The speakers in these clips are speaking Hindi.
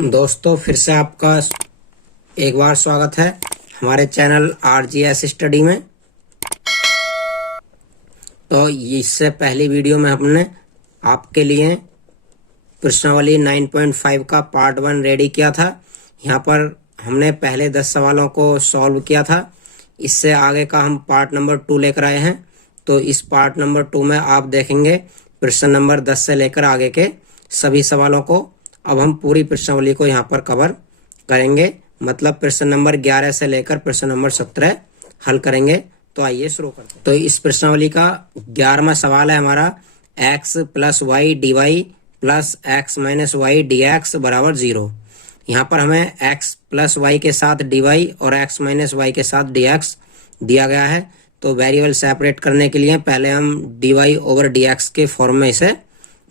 दोस्तों फिर से आपका एक बार स्वागत है हमारे चैनल आरजीएस स्टडी में। तो इससे पहली वीडियो में हमने आपके लिए प्रश्नावली 9.5 का पार्ट 1 रेडी किया था। यहाँ पर हमने पहले 10 सवालों को सॉल्व किया था। इससे आगे का हम पार्ट नंबर 2 लेकर आए हैं। तो इस पार्ट नंबर 2 में आप देखेंगे प्रश्न नंबर 10 से लेकर आगे के सभी सवालों को। अब हम पूरी प्रश्नावली को यहाँ पर कवर करेंगे, मतलब प्रश्न नंबर 11 से लेकर प्रश्न नंबर 17 हल करेंगे। तो आइए शुरू करते हैं। तो इस प्रश्नावली का 11वां सवाल है हमारा x plus y d y plus x minus y d x बराबर 0। यहाँ पर हमें x प्लस वाई के साथ डी वाई और x माइनस वाई के साथ डी एक्स दिया गया है। तो वेरिएबल सेपरेट करने के लिए पहले हम d y over d x के फॉर्म में इसे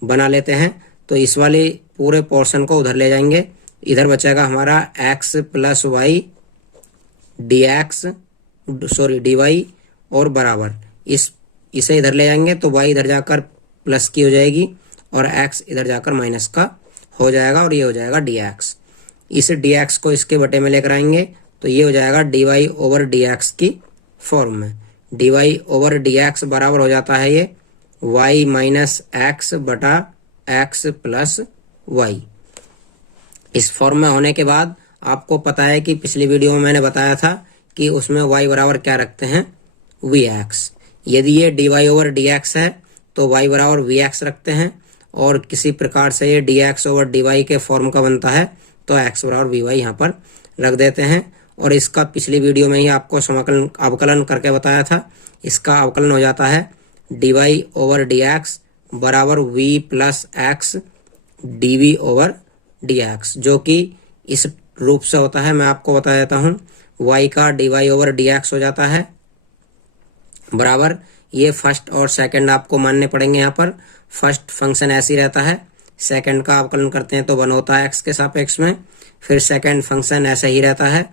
बना लेते हैं। तो इस वाली पूरे पोर्शन को उधर ले जाएंगे। इधर बचेगा हमारा x plus y d x d y और बराबर इसे इधर ले जाएंगे तो y इधर जाकर प्लस की हो जाएगी और x इधर जाकर माइनस का हो जाएगा और ये हो जाएगा dx। इस dx को इसके बटे में लेकर आएंगे तो ये हो जाएगा dy ओवर dx की फॉर्म में। dy ओवर dx बराबर हो जाता है ये y माइनस एक्स बटा x प्लस वाई। इस फॉर्म में होने के बाद आपको पता है कि पिछली वीडियो में मैंने बताया था कि उसमें y बराबर क्या रखते हैं, vx। यदि ये dy ओवर dx है तो y बराबर vx रखते हैं, और किसी प्रकार से ये dx ओवर dy के फॉर्म का बनता है तो x बराबर vy यहाँ पर रख देते हैं। और इसका पिछली वीडियो में ही आपको अवकलन करके बताया था। इसका अवकलन हो जाता है dy ओवर dx बराबर v plus x dv over dx, जो कि इस रूप से होता है। मैं आपको बता देता हूँ, y का dy ओवर dx हो जाता है बराबर, ये फर्स्ट और सेकंड आपको मानने पड़ेंगे। यहाँ पर फर्स्ट फंक्शन ऐसे ही रहता है, सेकंड का अवकलन करते हैं तो 1 होता है x के सापेक्ष में, फिर सेकंड फंक्शन ऐसे ही रहता है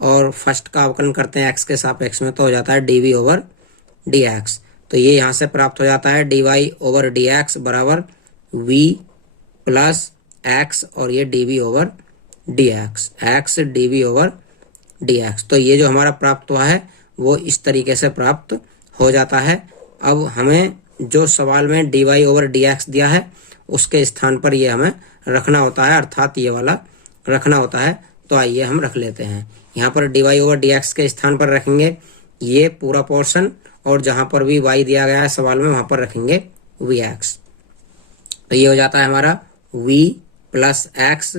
और फर्स्ट का अवकलन करते हैं x के सापेक्ष में तो हो जाता है dv ओवर dx। तो ये यहाँ से प्राप्त हो जाता है dy ओवर dx बराबर v प्लस x और ये dv over dx, x dv over dx। तो ये जो हमारा प्राप्त हुआ है वो इस तरीके से प्राप्त हो जाता है। अब हमें जो सवाल में dy ओवर dx दिया है उसके स्थान पर ये हमें रखना होता है, अर्थात ये वाला रखना होता है। तो आइए हम रख लेते हैं। यहाँ पर dy ओवर dx के स्थान पर रखेंगे ये पूरा पोर्शन, और जहां पर भी y दिया गया है सवाल में वहां पर रखेंगे vx। तो ये हो जाता है हमारा v plus x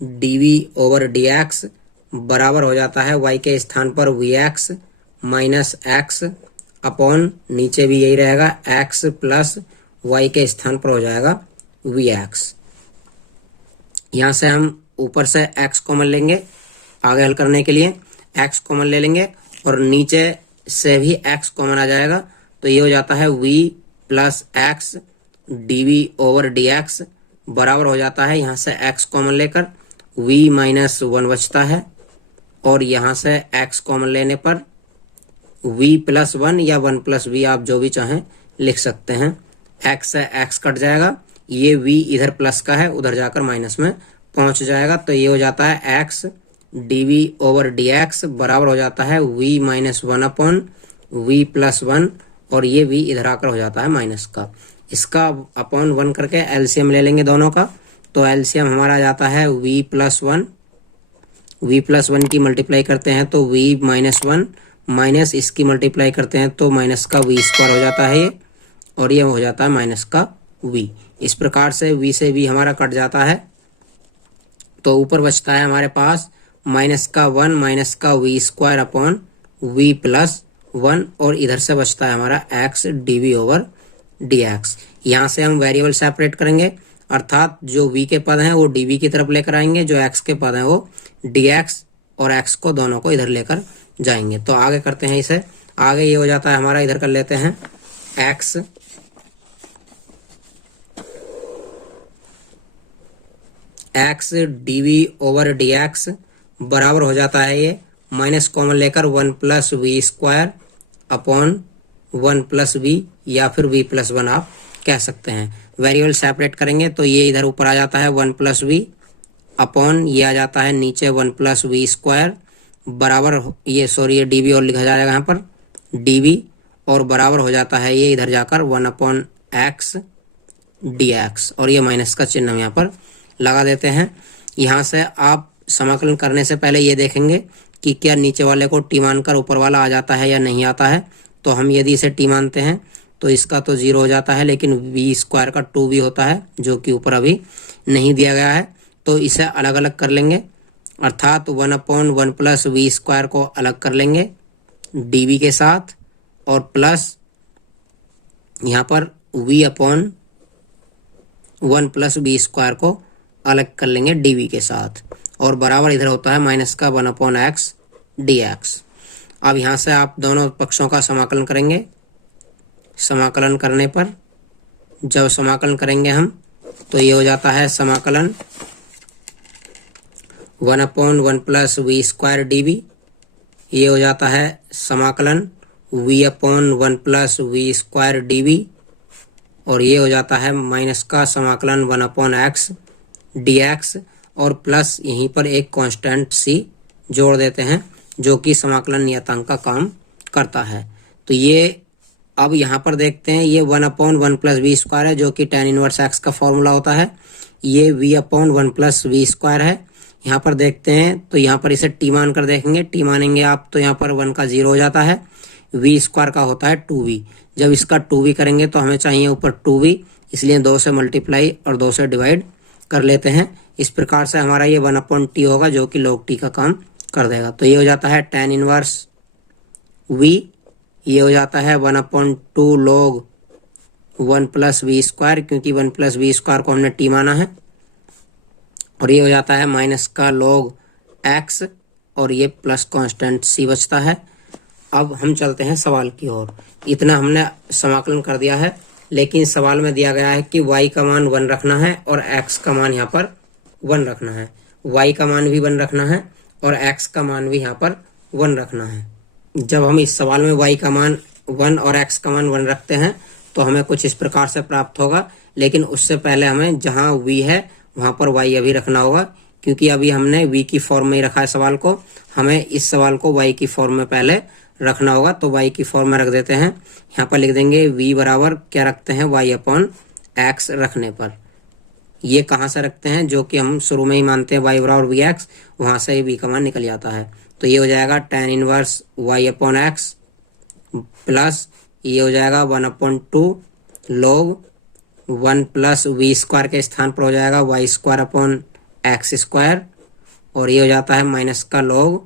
dv over dx बराबर हो जाता है y के स्थान पर vx माइनस एक्स अपॉन नीचे भी यही रहेगा x प्लस y के स्थान पर हो जाएगा vx। यहाँ से हम ऊपर से x कॉमन लेंगे आगे हल करने के लिए, x कॉमन ले लेंगे और नीचे से भी x कॉमन आ जाएगा। तो ये हो जाता है v plus x dv over dx बराबर हो जाता है, यहाँ से x कॉमन लेकर v माइनस 1 बचता है, और यहाँ से x कॉमन लेने पर v प्लस 1 या 1 प्लस v आप जो भी चाहें लिख सकते हैं। x से x कट जाएगा, ये v इधर प्लस का है उधर जाकर माइनस में पहुंच जाएगा। तो ये हो जाता है x dv ओवर dx बराबर हो जाता है v minus 1 upon v plus 1, और ये v इधर आकर हो जाता है माइनस का। इसका अपॉन 1 करके एलसीएम ले लेंगे दोनों का। तो एलसीएम हमारा आ जाता है v प्लस 1 की मल्टीप्लाई करते हैं तो v माइनस 1 माइनस इसकी मल्टीप्लाई करते हैं तो माइनस का v स्क्वायर हो जाता है ये, और ये हो जाता है माइनस का v। इस प्रकार से v से v हमारा कट जाता है। तो ऊपर बचता है हमारे पास माइनस का 1 माइनस का v square upon v plus 1, और इधर से बचता है हमारा x dv ओवर dx। यहाँ से हम वेरिएबल सेपरेट करेंगे, अर्थात जो v के पद हैं वो dv की तरफ लेकर आएंगे, जो x के पद हैं वो dx, और x को दोनों को इधर लेकर जाएंगे। तो आगे करते हैं इसे। आगे ये हो जाता है हमारा, इधर कर लेते हैं x dv ओवर dx बराबर हो जाता है ये माइनस कॉमन लेकर 1 plus v square upon 1 plus v या फिर v प्लस 1 आप कह सकते हैं। वेरिएबल सेपरेट करेंगे तो ये इधर ऊपर आ जाता है 1 प्लस v अपॉन ये आ जाता है नीचे 1 प्लस वी स्क्वायर बराबर ये डीवी और लिखा जाएगा यहाँ पर डीवी और बराबर हो जाता है ये इधर जाकर 1 अपॉन एक्स डी एक्स और ये माइनस का चिन्ह हम यहाँ पर लगा देते हैं। यहाँ से आप समाकलन करने से पहले ये देखेंगे कि क्या नीचे वाले को टी मानकर ऊपर वाला आ जाता है या नहीं आता है। तो हम यदि इसे टी मानते हैं तो इसका तो 0 हो जाता है, लेकिन वी स्क्वायर का 2 भी होता है जो कि ऊपर अभी नहीं दिया गया है। तो इसे अलग अलग कर लेंगे, अर्थात 1 अपॉन 1 प्लस वी स्क्वायर को अलग कर लेंगे डी के साथ और प्लस यहाँ पर v upon 1 plus v square को अलग कर लेंगे डी के साथ और बराबर इधर होता है माइनस का 1 अपॉन एक्स डी एक्स। अब यहाँ से आप दोनों पक्षों का समाकलन करेंगे। समाकलन करने पर जब समाकलन करेंगे हम तो ये हो जाता है समाकलन 1 upon 1 plus v square d b, ये हो जाता है समाकलन v upon 1 plus v square d b और ये हो जाता है माइनस का समाकलन 1 अपॉन एक्स डी एक्स और प्लस यहीं पर एक कांस्टेंट सी जोड़ देते हैं जो कि समाकलन नियतांक का काम करता है। तो ये अब यहाँ पर देखते हैं ये 1 अपॉन 1 प्लस वी स्क्वायर है जो कि tan इनवर्स एक्स का फॉर्मूला होता है। ये v upon 1 plus v square है। यहाँ पर देखते हैं तो यहाँ पर इसे टी मान कर देखेंगे, टी मानेंगे आप तो यहाँ पर 1 का 0 हो जाता है, वी स्क्वायर का होता है 2v। जब इसका 2v करेंगे तो हमें चाहिए ऊपर 2v, इसलिए 2 से मल्टीप्लाई और 2 से डिवाइड कर लेते हैं। इस प्रकार से हमारा ये 1 अपॉन टी होगा जो कि log t का काम कर देगा। तो ये हो जाता है tan इनवर्स v, ये हो जाता है 1 upon 2 log 1 plus v square क्योंकि 1 प्लस वी स्क्वायर को हमने टी माना है और ये हो जाता है माइनस का log x और ये प्लस कांस्टेंट c बचता है। अब हम चलते हैं सवाल की ओर। इतना हमने समाकलन कर दिया है, लेकिन सवाल में दिया गया है कि y का मान 1 रखना है और x का मान यहाँ पर 1 रखना है। y का मान भी 1 रखना है और x का मान भी यहाँ पर 1 रखना है। जब हम इस सवाल में y का मान 1 और x का मान 1 रखते हैं तो हमें कुछ इस प्रकार से प्राप्त होगा, लेकिन उससे पहले हमें जहाँ v है वहाँ पर y अभी रखना होगा क्योंकि अभी हमने v की फॉर्म में ही रखा है सवाल को। हमें इस सवाल को y की फॉर्म में पहले रखना होगा, तो y की फॉर्म में रख देते हैं। यहाँ पर लिख देंगे v बराबर क्या रखते हैं y अपॉन x रखने पर। ये कहाँ से रखते हैं, जो कि हम शुरू में ही मानते हैं y बराबर वी एक्स, वहाँ से ही v का मान निकल जाता है। तो ये हो जाएगा tan inverse y upon x plus ये हो जाएगा 1 upon 2 log 1 plus v square के स्थान पर हो जाएगा y square upon x square और ये हो जाता है माइनस का log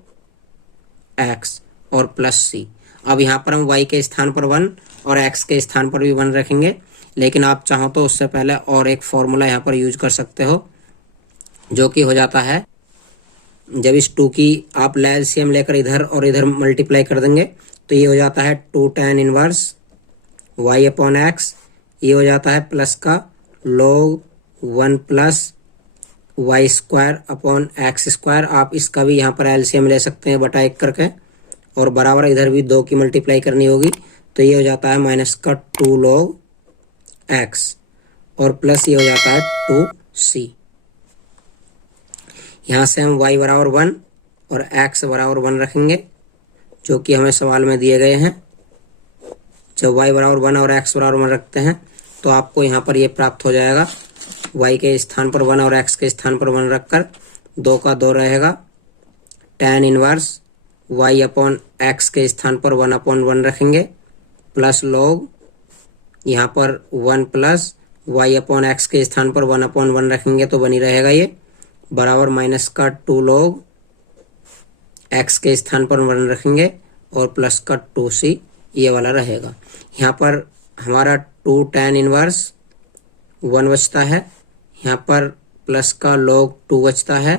x और प्लस c। अब यहाँ पर हम y के स्थान पर 1 और x के स्थान पर भी 1 रखेंगे, लेकिन आप चाहो तो उससे पहले और एक फॉर्मूला यहाँ पर यूज कर सकते हो जो कि हो जाता है, जब इस 2 की आप एलसीएम लेकर इधर और इधर मल्टीप्लाई कर देंगे तो ये हो जाता है 2 tan inverse y upon x, ये हो जाता है प्लस का log 1 plus y square upon x square. आप इसका भी यहाँ पर एलसीएम ले सकते हैं बटा 1 करके और बराबर इधर भी 2 की मल्टीप्लाई करनी होगी, तो ये हो जाता है माइनस का 2 log एक्स और प्लस ये हो जाता है 2c। यहाँ से हम y बराबर 1 और x बराबर 1 रखेंगे जो कि हमें सवाल में दिए गए हैं। जब y बराबर 1 और x बराबर 1 रखते हैं तो आपको यहाँ पर ये प्राप्त हो जाएगा, y के स्थान पर 1 और x के स्थान पर 1 रखकर 2 का 2 रहेगा, tan inverse y upon x के स्थान पर 1 अपॉन 1 रखेंगे प्लस log यहाँ पर 1 प्लस y अपॉन एक्स के स्थान पर 1 अपॉन 1 रखेंगे तो बनी रहेगा ये बराबर माइनस का 2 log x के स्थान पर 1 रखेंगे और प्लस का 2c ये वाला रहेगा। यहाँ पर हमारा 2 tan इनवर्स 1 बचता है, यहाँ पर प्लस का log 2 बचता है,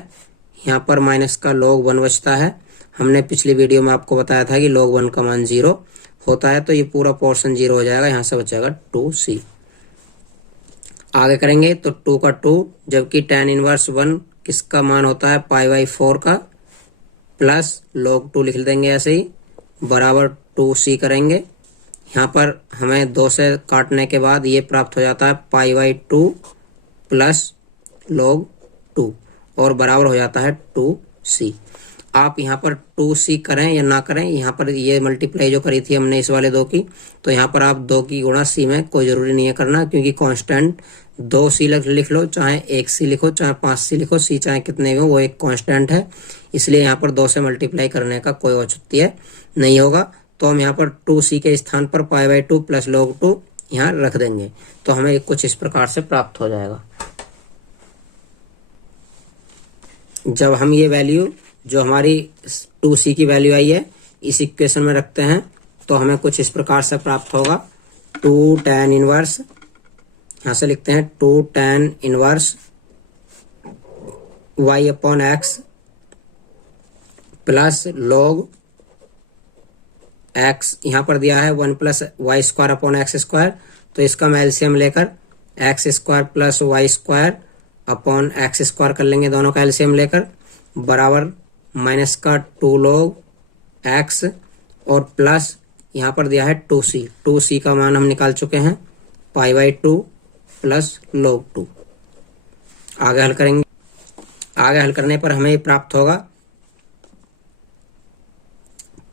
यहाँ पर माइनस का log 1 बचता है। हमने पिछली वीडियो में आपको बताया था कि log 1 का मान 0 होता है, तो ये पूरा पोर्शन 0 हो जाएगा, यहाँ से बचेगा 2c। आगे करेंगे तो 2 का 2, जबकि tan इनवर्स 1 किसका मान होता है π/4 का, प्लस log 2 लिख देंगे ऐसे ही बराबर 2c करेंगे। यहाँ पर हमें 2 से काटने के बाद ये प्राप्त हो जाता है π/2 प्लस log 2 और बराबर हो जाता है 2c। आप यहाँ पर 2c करें या ना करें, यहाँ पर ये मल्टीप्लाई जो करी थी हमने इस वाले 2 की, तो यहाँ पर आप 2 की गुणा c में कोई ज़रूरी नहीं है करना, क्योंकि कांस्टेंट 2c लिख लो, चाहे 1c लिखो, चाहे 5c लिखो, c चाहे कितने भी हो, वो एक कांस्टेंट है। इसलिए यहाँ पर 2 से मल्टीप्लाई करने का कोई औचित्य नहीं होगा। तो हम यहाँ पर 2c के स्थान पर π/2 प्लस log 2 यहाँ रख देंगे, तो हमें कुछ इस प्रकार से प्राप्त हो जाएगा। जब हम ये वैल्यू जो हमारी 2c की वैल्यू आई है इस इक्वेशन में रखते हैं, तो हमें कुछ इस प्रकार से प्राप्त होगा। 2 tan इनवर्स, यहाँ से लिखते हैं 2 tan inverse y/x plus log x, यहाँ पर दिया है 1 plus y square upon x square, तो इसका मैं एलसीएम लेकर x square plus y square upon x square कर लेंगे, दोनों का एलसीएम लेकर, बराबर माइनस का 2 log x और प्लस यहाँ पर दिया है 2c का मान हम निकाल चुके हैं π/2 प्लस log 2। आगे हल करेंगे, आगे हल करने पर हमें प्राप्त होगा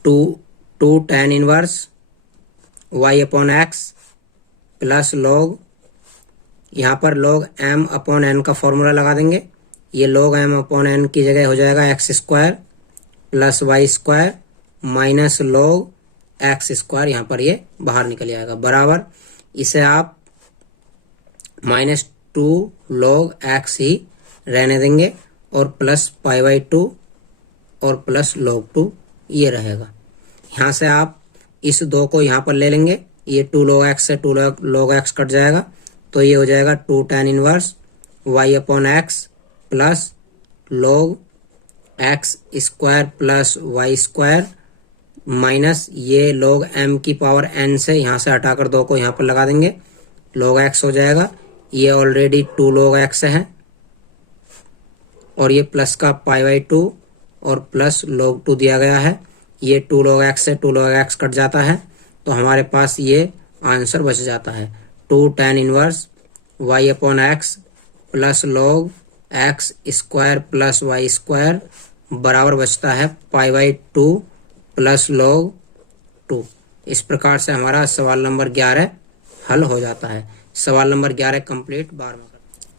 2 tan inverse y/x plus log, यहाँ पर log m/n का फॉर्मूला लगा देंगे। ये log m/n की जगह हो जाएगा x square plus y square minus log x square, यहाँ पर ये बाहर निकल जाएगा, बराबर इसे आप -2 log x ही रहने देंगे और प्लस π/2 और प्लस log 2 ये रहेगा। यहाँ से आप इस 2 को यहाँ पर ले लेंगे, ये 2 log x से 2 log x कट जाएगा, तो ये हो जाएगा 2 tan inverse y/x plus log x square plus y square minus ये log m की पावर n से यहाँ से हटाकर 2 को यहाँ पर लगा देंगे, log x हो जाएगा, ये ऑलरेडी 2 log x है और ये प्लस का π/2 और प्लस log 2 दिया गया है, ये 2 log x से 2 log x कट जाता है, तो हमारे पास ये आंसर बच जाता है 2 tan inverse y/x plus log x square plus y square बराबर बचता है π/2 प्लस log 2। इस प्रकार से हमारा सवाल नंबर 11 हल हो जाता है। सवाल नंबर 11 कंप्लीट। 12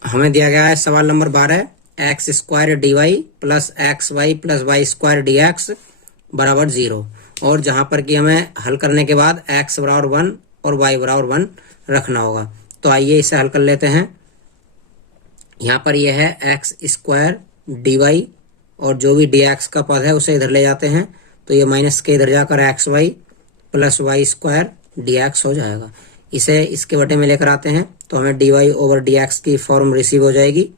हमें दिया गया है सवाल number 12, x square d y plus x y plus y square d x बराबर 0, और जहां पर कि हमें हल करने के बाद x बराबर 1 और y बराबर 1 रखना होगा। तो आइए इसे हल कर लेते हैं। यहाँ पर यह है एक्स स्क्वायर डी वाई और जो भी डी एक्स का पद है उसे इधर ले जाते हैं, तो ये माइनस के इधर जाकर x y plus y square d x हो जाएगा। इसे इसके बटे में लेकर आते हैं तो हमें d y over d x की फॉर्म रिसीव हो जाएगी।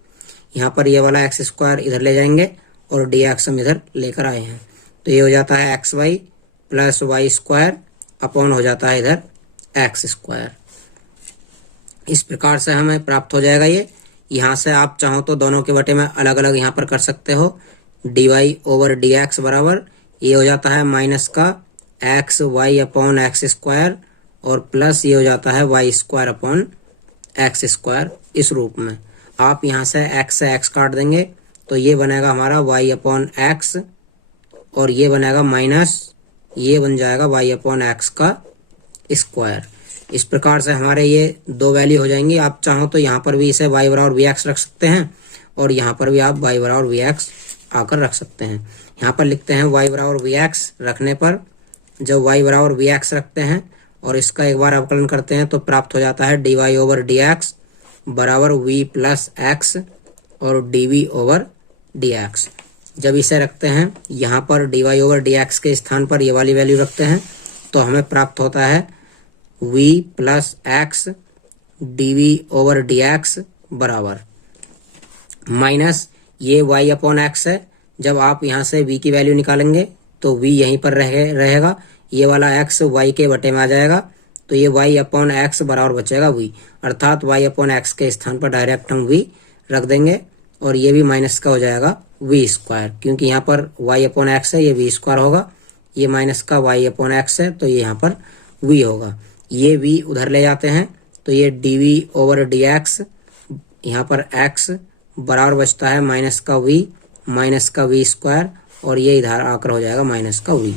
यहाँ पर ये वाला एक्स स्क्वायर इधर ले जाएंगे और डी एक्स हम इधर लेकर आए हैं, तो ये हो जाता है x y plus y square upon हो जाता है इधर एक्स स्क्वायर। इस प्रकार से हमें प्राप्त हो जाएगा ये। यहाँ से आप चाहो तो दोनों के बटे में अलग अलग यहाँ पर कर सकते हो। D y over d x बराबर ये हो जाता है माइनस का x y upon x square और प्लस ये हो जाता है y square upon x square. इस रूप में आप यहाँ से एक्स काट देंगे तो ये बनेगा हमारा वाई अपॉन एक्स और ये बनेगा माइनस ये बन जाएगा वाई अपॉन एक्स का स्क्वायर। इस प्रकार से हमारे ये दो वैल्यू हो जाएंगी। आप चाहो तो यहाँ पर भी इसे वाई बराबर वी एक्स रख सकते हैं और यहाँ पर भी आप वाई बराबर वी एक्स आकर रख सकते हैं। यहाँ पर लिखते हैं वाई बराबर वी एक्स रखने पर जब वाई बराबर वी एक्स रखते हैं और इसका एक बार अवकलन करते हैं तो प्राप्त हो जाता है d y over d x बराबर वी प्लस एक्स और d v over d x. जब इसे रखते हैं यहाँ पर d y over d x के स्थान पर ये वाली वैल्यू रखते हैं तो हमें प्राप्त होता है v plus x d v over d x बराबर माइनस ये y अपॉन एक्स है। जब आप यहाँ से v की वैल्यू निकालेंगे तो v यहीं पर रहेगा, ये वाला x y के बटे में आ जाएगा, तो ये y अपॉन एक्स बराबर बचेगा v, अर्थात y अपॉन एक्स के स्थान पर डायरेक्ट हम v रख देंगे और ये भी माइनस का हो जाएगा v स्क्वायर, क्योंकि यहाँ पर y अपॉन एक्स है ये v स्क्वायर होगा, ये माइनस का y अपॉन एक्स है तो ये यहाँ पर v होगा। ये v उधर ले जाते हैं तो ये d v over d x यहाँ पर x बराबर बचता है माइनस का वी माइनस का वी स्क्वायर, और ये इधर आकर हो जाएगा माइनस का वी।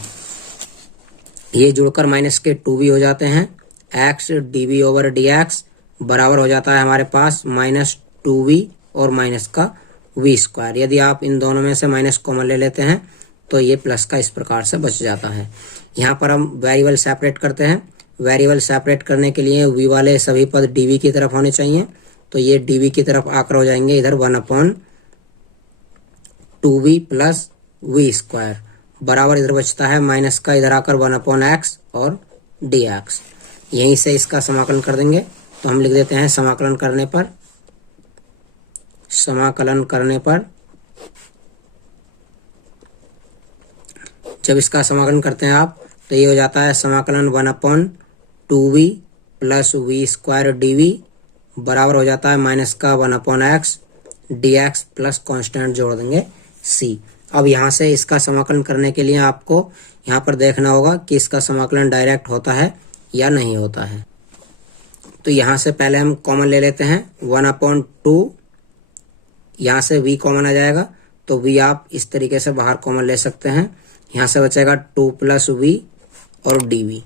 ये जुड़कर माइनस के 2v हो जाते हैं। एक्स dv ओवर dx बराबर हो जाता है हमारे पास माइनस 2v और माइनस का v स्क्वायर। यदि आप इन दोनों में से माइनस कॉमन ले लेते हैं तो ये प्लस का इस प्रकार से बच जाता है। यहाँ पर हम वेरिएबल सेपरेट करते हैं। वेरिएबल सेपरेट करने के लिए v वाले सभी पद dv की तरफ होने चाहिए, तो ये dv की तरफ आकर हो जाएंगे इधर 1/2v प्लस वी स्क्वायर, बराबर इधर बचता है माइनस का इधर आकर 1/x और dx। यहीं से इसका समाकलन कर देंगे, तो हम लिख देते हैं समाकलन करने पर जब इसका समाकलन करते हैं आप तो ये हो जाता है समाकलन 1/2v plus v square dv बराबर हो जाता है माइनस का 1/x dx प्लस कांस्टेंट जोड़ देंगे c। अब यहाँ से इसका समाकलन करने के लिए आपको यहाँ पर देखना होगा कि इसका समाकलन डायरेक्ट होता है या नहीं होता है। तो यहाँ से पहले हम कॉमन ले लेते हैं 1/2, यहाँ से v कॉमन आ जाएगा, तो v आप इस तरीके से बाहर कॉमन ले सकते हैं। यहाँ से बचेगा 2 प्लस v और dv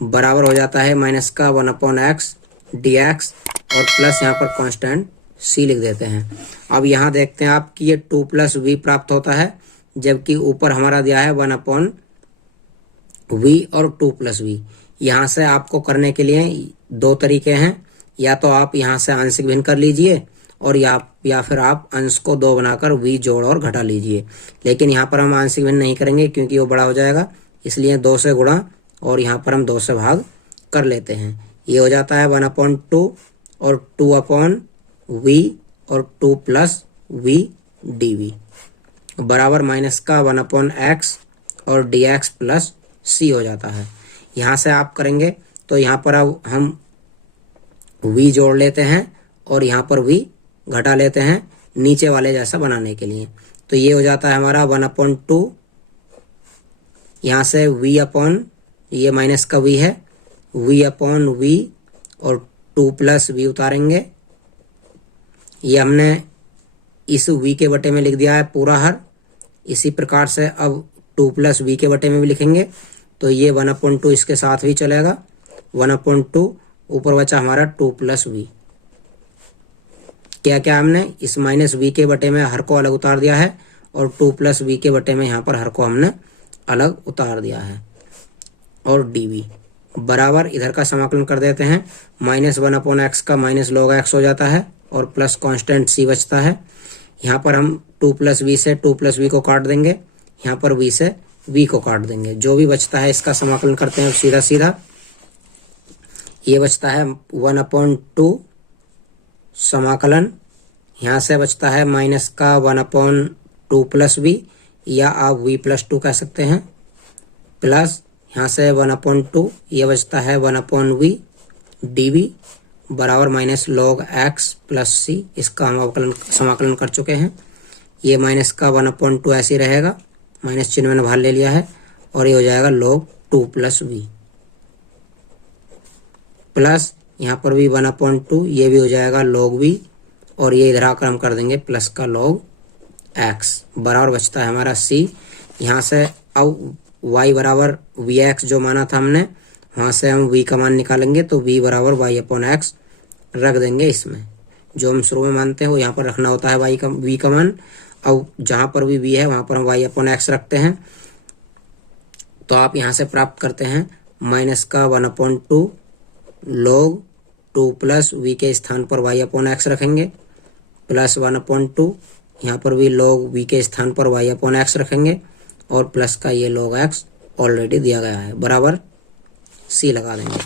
बराबर हो जाता है माइनस का 1/x dx और प्लस यहाँ पर कांस्टेंट c लिख देते हैं। अब यहाँ देखते हैं आप कि ये 2 प्लस v प्राप्त होता है, जबकि ऊपर हमारा दिया है 1/v और 2 प्लस v। यहाँ से आपको करने के लिए दो तरीके हैं, या तो आप यहाँ से आंशिक भिन्न कर लीजिए और या फिर आप अंश को 2 बनाकर v जोड़ और घटा लीजिए। लेकिन यहाँ पर हम आंशिक भिन्न नहीं करेंगे क्योंकि वो बड़ा हो जाएगा, इसलिए 2 से गुणा और यहाँ पर हम 2 से भाग कर लेते हैं। ये हो जाता है 1/2 और 2/v और 2 प्लस v dv बराबर माइनस का 1/x और dx प्लस c हो जाता है। यहाँ से आप करेंगे तो यहाँ पर अब हम v जोड़ लेते हैं और यहाँ पर v घटा लेते हैं नीचे वाले जैसा बनाने के लिए। तो ये हो जाता है हमारा 1/2, यहाँ से v अपॉन ये माइनस का v है, v अपॉन v और 2 प्लस v उतारेंगे। ये हमने इस v के बटे में लिख दिया है पूरा हर। इसी प्रकार से अब 2 प्लस v के बटे में भी लिखेंगे, तो ये 1/2 इसके साथ भी चलेगा। 1/2 ऊपर बचा हमारा 2 प्लस v। क्या क्या हमने इस माइनस v के बटे में हर को अलग उतार दिया है और 2 प्लस v के बटे में यहाँ पर हर को हमने अलग उतार दिया है। और dv बराबर इधर का समाकलन कर देते हैं, माइनस 1/x का माइनस log x हो जाता है और प्लस कांस्टेंट c बचता है। यहाँ पर हम 2 प्लस v से 2 प्लस v को काट देंगे, यहाँ पर v से v को काट देंगे। जो भी बचता है इसका समाकलन करते हैं सीधा सीधा। ये बचता है 1/2 समाकलन, यहाँ से बचता है माइनस का 1/2 प्लस v, या आप v प्लस 2 कह सकते हैं, प्लस यहाँ से 1/2 ये बचता है 1/v dv बराबर minus log x plus c। इसका हम समाकलन कर चुके हैं। ये माइनस का 1/2 ऐसे ही रहेगा, माइनस चिन्ह मैंने बाहर ले लिया है, और ये हो जाएगा log 2 प्लस v प्लस यहाँ पर भी 1/2, ये भी हो जाएगा log v, और ये इधर आकर हम कर देंगे प्लस का log x बराबर बचता है हमारा c। यहाँ से अब y बराबर vx जो माना था हमने, वहाँ से हम v का मान निकालेंगे, तो v बराबर y/x रख देंगे। इसमें जो हम शुरू में मानते हैं वो यहाँ पर रखना होता है v का मान। अब जहाँ पर भी v है वहाँ पर हम y/x रखते हैं, तो आप यहाँ से प्राप्त करते हैं माइनस का 1/2 log 2 प्लस v के स्थान पर y/x रखेंगे, प्लस 1/2 यहाँ पर भी log v के स्थान पर y/x रखेंगे, और प्लस का ये log x ऑलरेडी दिया गया है बराबर c लगा देंगे।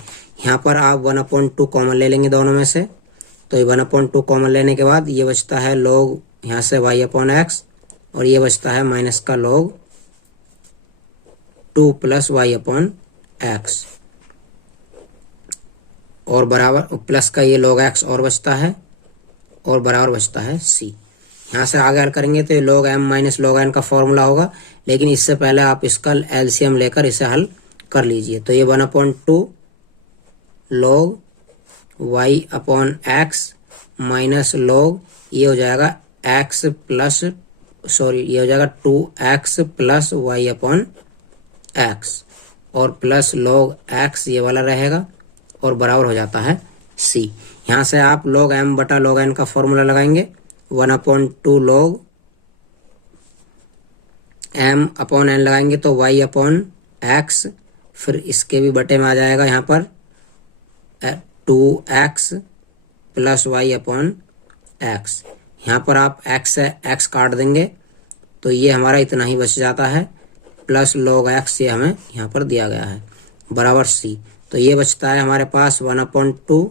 यहाँ पर आप 1/2 कॉमन ले लेंगे दोनों में से, तो ये 1/2 कॉमन लेने के बाद ये बचता है log यहाँ से y/x, और ये बचता है माइनस का log 2 प्लस y/x, और बराबर प्लस का ये log x और बचता है, और बराबर बचता है c। यहाँ से आगे हल करेंगे तो ये log m minus log n का फॉर्मूला होगा, लेकिन इससे पहले आप इसका एलसीएम लेकर इसे हल कर लीजिए। तो ये 1/2 log y/x माइनस log ये हो जाएगा x प्लस ये हो जाएगा 2x plus y upon x और प्लस log x ये वाला रहेगा और बराबर हो जाता है c। यहाँ से आप log m बटा log n का फॉर्मूला लगाएंगे 1/2 log m अपॉन n लगाएंगे तो y अपॉन x, फिर इसके भी बटे में आ जाएगा यहाँ पर 2x plus y upon x. यहाँ पर आप x से x काट देंगे तो ये हमारा इतना ही बच जाता है प्लस log x ये हमें यहाँ पर दिया गया है बराबर c। तो ये बचता है हमारे पास 1/2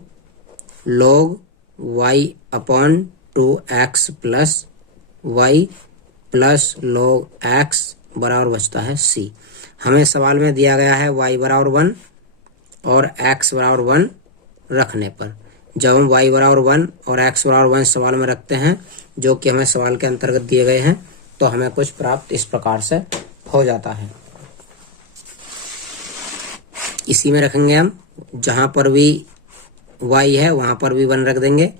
log y upon 2x plus y plus log x बराबर बचता है c। हमें सवाल में दिया गया है y बराबर 1 और x बराबर 1 रखने पर जब हम y बराबर 1 और x बराबर 1 सवाल में रखते हैं जो कि हमें सवाल के अंतर्गत दिए गए हैं तो हमें कुछ प्राप्त इस प्रकार से हो जाता है। इसी में रखेंगे हम, जहां पर भी y है वहां पर भी 1 रख देंगे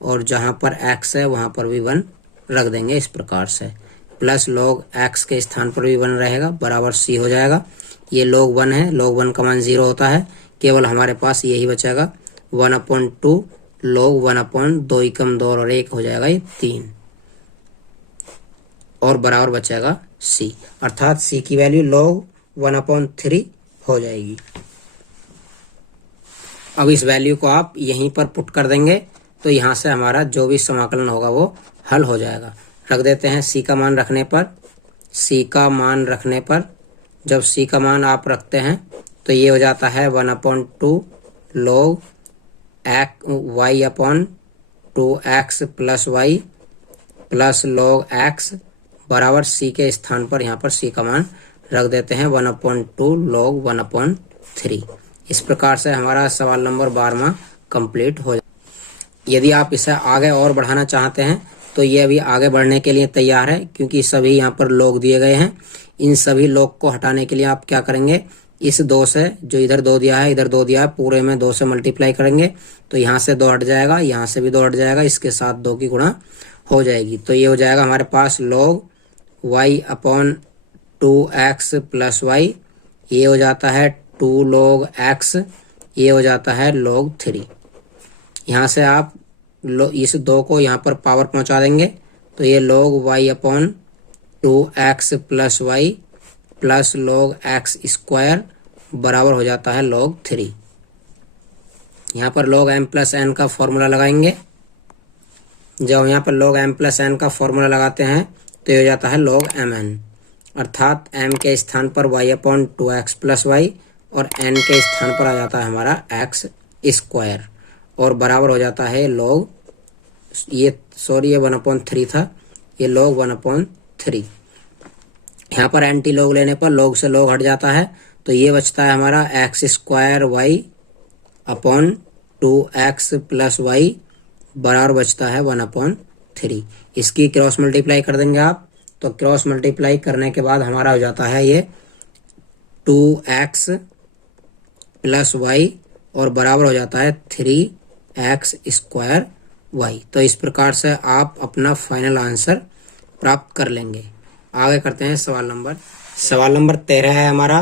और जहां पर x है वहां पर भी 1 रख देंगे इस प्रकार से। प्लस log x के स्थान पर भी 1 रहेगा बराबर c हो जाएगा। ये log 1 है, log 1 का मान 0 होता है, केवल हमारे पास यही बचेगा 1/2 log 1/2 एकम 2 और 1 हो जाएगा ये 3 और बराबर बचेगा c, अर्थात c की वैल्यू log 1/3 हो जाएगी। अब इस वैल्यू को आप यहीं पर पुट कर देंगे तो यहाँ से हमारा जो भी समाकलन होगा वो हल हो जाएगा। रख देते हैं c का मान रखने पर, c का मान रखने पर जब c का मान आप रखते हैं तो ये हो जाता है 1/2 log y upon 2x plus y plus log x बराबर c के स्थान पर यहाँ पर c का मान रख देते हैं 1/2 log 1/3। इस प्रकार से हमारा सवाल नंबर 12वां कंप्लीट हो जाए। यदि आप इसे आगे और बढ़ाना चाहते हैं तो ये अभी आगे बढ़ने के लिए तैयार है क्योंकि सभी यहाँ पर log दिए गए हैं। इन सभी log को हटाने के लिए आप क्या करेंगे, इस 2 से, जो इधर 2 दिया है इधर 2 दिया है, पूरे में 2 से मल्टीप्लाई करेंगे तो यहाँ से 2 हट जाएगा, यहाँ से भी 2 हट जाएगा, इसके साथ 2 की गुणा हो जाएगी। तो ये हो जाएगा हमारे पास log y upon 2x plus y, ये हो जाता है 2 log x, ये हो जाता है log 3। यहाँ से आप इस 2 को यहाँ पर पावर पहुँचा देंगे तो ये log y upon 2x plus y plus log x square बराबर हो जाता है log 3। यहाँ पर log m प्लस n का फॉर्मूला लगाएंगे। जब यहाँ पर log m प्लस n का फॉर्मूला लगाते हैं तो ये हो जाता है log mn, अर्थात m के स्थान पर y upon 2x plus y और n के स्थान पर आ जाता है हमारा x स्क्वायर और बराबर हो जाता है log ये 1/3 था, ये log 1/3। यहाँ पर एंटी log लेने पर log से log हट जाता है तो ये बचता है हमारा x square y upon 2x plus y बराबर बचता है 1/3। इसकी क्रॉस मल्टीप्लाई कर देंगे आप तो क्रॉस मल्टीप्लाई करने के बाद हमारा हो जाता है ये 2x प्लस वाई और बराबर हो जाता है 3x स्क्वायर वाई। तो इस प्रकार से आप अपना फाइनल आंसर प्राप्त कर लेंगे। आगे करते हैं सवाल नंबर 13 है हमारा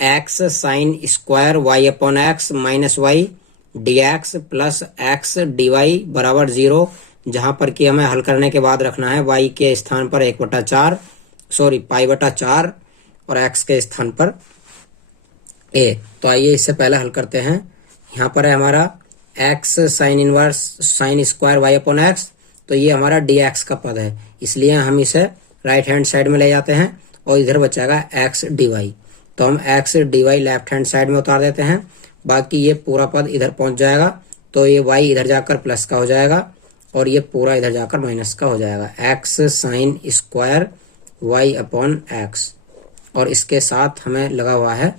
x sine square y upon x minus y d x plus x d y बराबर 0, जहां पर कि हमें हल करने के बाद रखना है y के स्थान पर 1/4 पाई/4 और x के स्थान पर a। तो आइए इससे पहले हल करते हैं। यहाँ पर है हमारा x sine inverse sine square y upon x, तो ये हमारा dx का पद है, इसलिए हम इसे राइट हैंड साइड में ले जाते हैं और इधर बचेगा x dy। तो हम x dy left hand side में उतार देते हैं, बाकी ये पूरा पद इधर पहुंच जाएगा तो ये y इधर जाकर प्लस का हो जाएगा और ये पूरा इधर जाकर माइनस का हो जाएगा। x sine square y upon x और इसके साथ हमें लगा हुआ है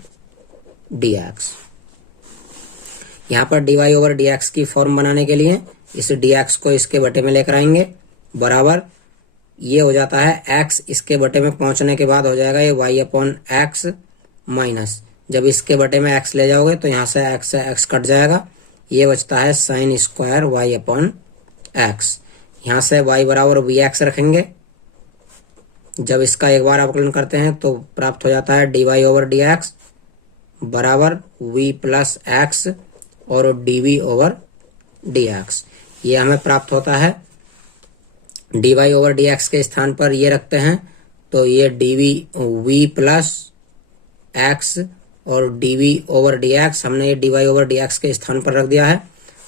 dx। यहाँ पर dy ओवर dx की फॉर्म बनाने के लिए इस dx को इसके बटे में लेकर आएंगे बराबर, ये हो जाता है x, इसके बटे में पहुंचने के बाद हो जाएगा ये y अपॉन एक्स माइनस, जब इसके बटे में x ले जाओगे तो यहाँ से x कट जाएगा, ये बचता है sign square y upon x. यहाँ से y बराबर वी एक्स रखेंगे। जब इसका एक बार अवकलन करते हैं तो प्राप्त हो जाता है d y over d x बराबर v प्लस एक्स और d v over d x. ये हमें प्राप्त होता है। D y over d x के स्थान पर ये रखते हैं तो ये d v v plus x और d v over d x हमने ये d y over d x के स्थान पर रख दिया है